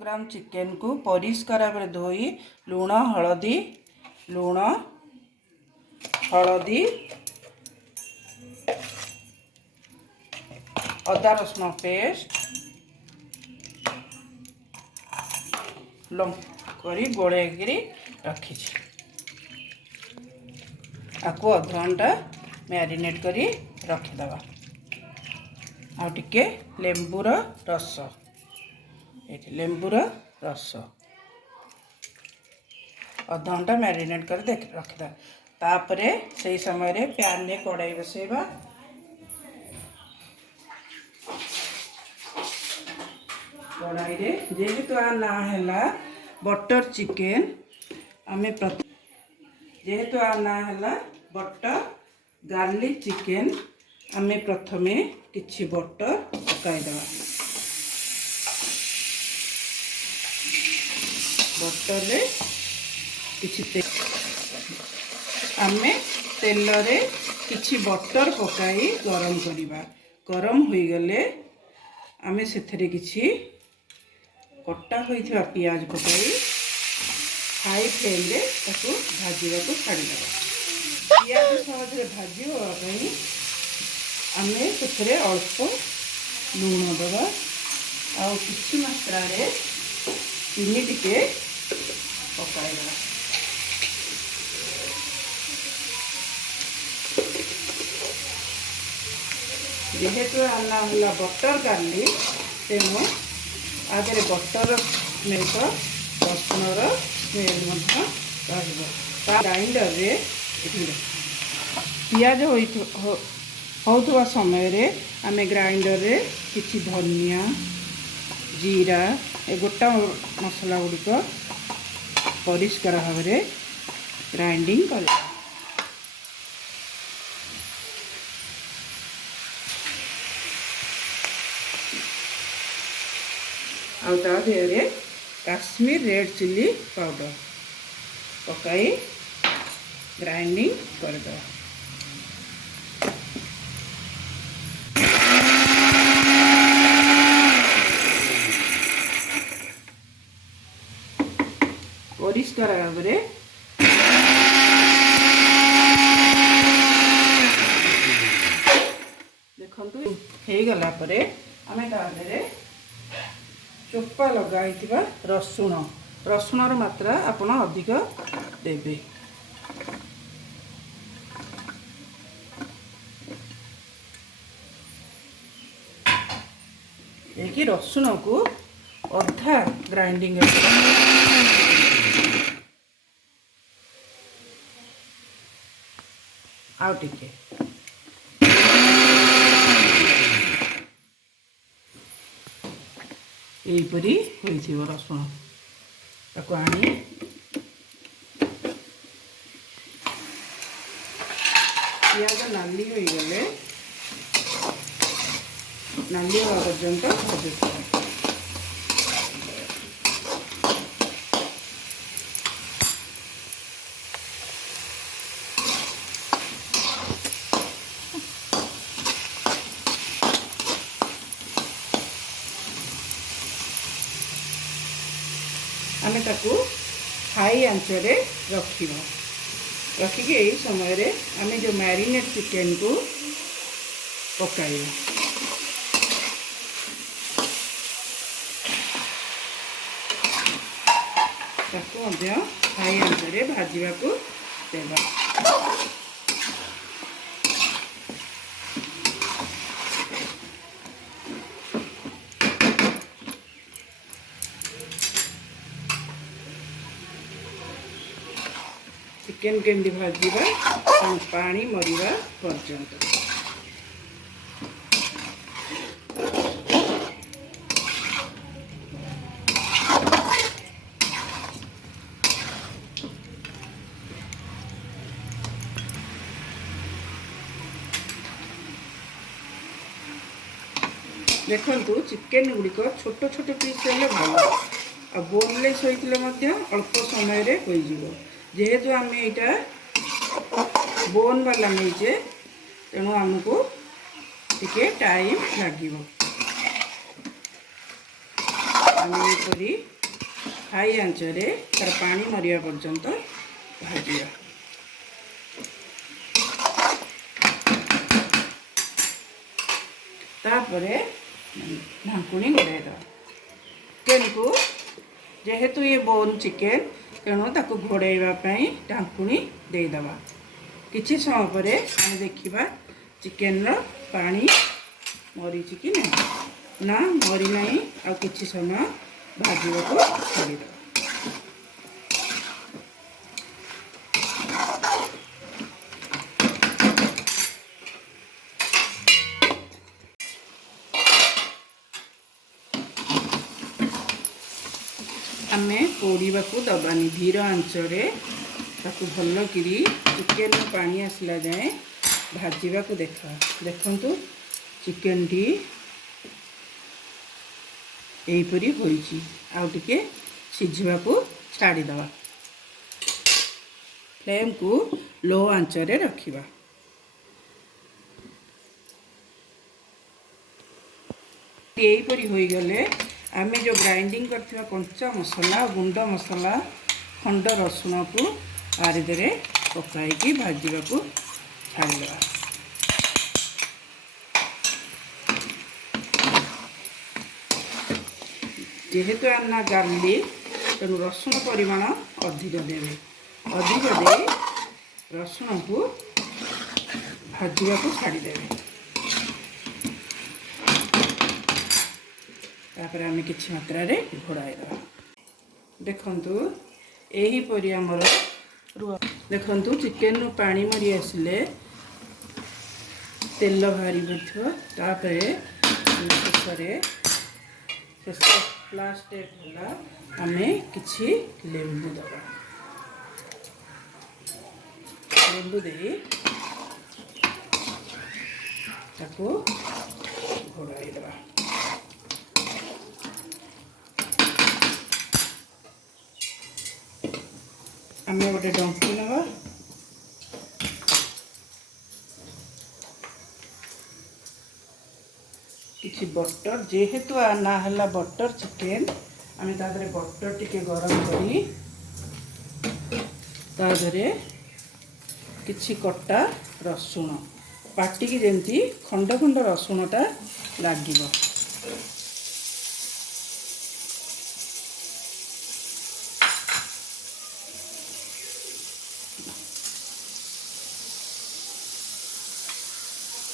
ग्राम chicken को परिष्कार भाव धोई लुण हलदी अदा रसुण पेस्ट करी गोले रखी आपको अध घंटा मैरिनेट करी रखिदबा आ टिके लेंबूर रस ये लेंबूर रस अध घंटा मैरिनेट कर रखिदा तापरे से समय रे पैन रे कड़ाई बसैबा कड़ाई रे जेहेतु आ ना है बटर चिकेन आमे जेहेतु आ ना है बटर गार्लिक चिकेन आमे प्रथमे किछि बटर पकाइदबा बटर रे किछि आमे तेल रे किछि बटर पकाई गरम करिबा गरम होई गले आमे सेथरे किछि कटा होइथिबा पियाज पकाई हाई फ्लेम रे ताको भाजीबा को छाड़ी देबा पियाज सहज भाजी होई आमे सेथरे अल्प लूण देबा आ किछि मात्रा रे चीनी टिके पकाइबा जेहेतु आना है बटर गार्लिक तेणु आगे बटर स्मेल रसुणर स्मेल ग्राइंडर रे पियाज होता समय रे आमे ग्राइंडर रे किछि धनिया जीरा ए गोटा मसला गुड़िक परिष्कार भाव में ग्राइंडिंग कर आगे काश्मीर रेड चिली पाउडर पकाई ग्राइंडिंग करदे परिष्कार भाव में देखु हो गला आमे तादे चोपा लगाई रसुणर मात्रा आपण अधिक देबे देखिए रसुण को अधा ग्राइंडिंग आउ टिके यहीपरी हो रसुण ताको आनी पियाज नाली हो गले नाली हवा पर्यंत भाजुवा आमे ताकू हाई आंचरे रखिबा रखिके यही समय रे आमे जो मैरिनेट चिकेन को पकाइबा ताकू मध्य हाई आंचरे भाजीबा को देबा चिकेन केंदी भाजीबा पानी मरिबा पर्यंत देखु चिकेन गुड़िक छोट छोट पीस हेल्ले भल आ बोनलेस होते अल्प समय रे हो जेहेतु आम यहाँ बोन वाला नहींचे तेणु आमको टिके टाइम लागिब। आम यपरी हाई आंचरे तार पानी मरिया पर्यंत भाजिया। तापरे ढांकुणी घोड़ाई दवा। चिकेन को जेहेतु ये बोन चिकेन तेणु ताको घोड़ाइवाई ढांकुणी देदवा। किछि समय पर आम देखा चिकेन रो पानी मरी कि ना मरी ना आ किछि समय भाजवा को छाड़ीद। आमे पोड़ीबा को दबानी धीर आंचरे ताकू भल किरी चिकेन पानी आसला जाए भाजवा को देखंतु चिकेन टी एहीपरी होईची। आउ टिके सिझिबा को छाड़ी दवा। फ्लेम को लो आंचरे रखिबा। एहीपरी होई गले आमे जो ग्राइंडिंग करथिबा कंचा मसला गुंड मसला खंड रसुण को आरिदरे पकाई भाजवा को छाड़ीदेवा। जेहेतु आना गार्लिक तेणु रसुण परिमाण अधिक देवे। अधिक दे रसुण को भाजवा को छाड़ीदेवे। तापर आम किछि मात्रा रे घोड़ाई दवा। देखंतु एही परी हमर देखंतु चिकेन रो पानी मरी आसिले तेल बाहरी बथो। तापर शेष लास्ट स्टेप होला आमे किछि लेंबू दवा। लेंबू दे ताको घोड़ाई दवा। आमे गोटे डंकी नवा। किछि बटर जेहेतु ना हला बटर चिकेन आमे तादरे बटर टिके गरम करी तादरे किछि कट्टा रसुण पाटी की जेंती खंड खंड रसुणटा लागिबो।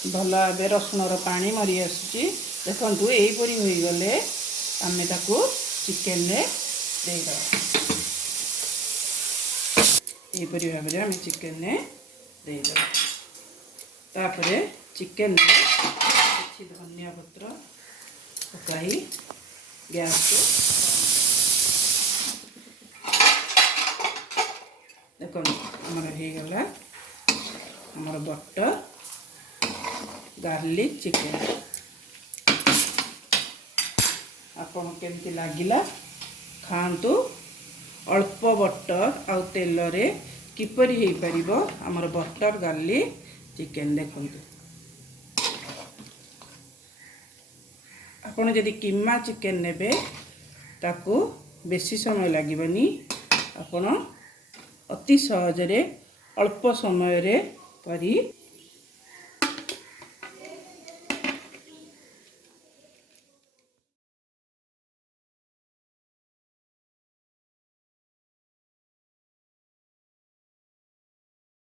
भल भाव रसुणर पानी मरी आसुची। देखंतु एहीपरी होई गले आमे ताको चिकेन रे देइबा। एहीपरी भाव रे आमे चिकेन रे देइबा। तापरे चिकेन रे किछि धनिया पत्र पकाई गैस को देखो हमर हे गला हमर बटर गार्लिक चिकेन। आपन केमती लागिला खांतु। अल्प बटर आउ तेल रे किपरि हे परिबो हमर बटर गार्लिक चिकेन। देखंतु आपन जदि कीमा चिकेन नेबे ताकू बेसी समय लागिबनी। आपन अति सहज रे अल्प समय रे करी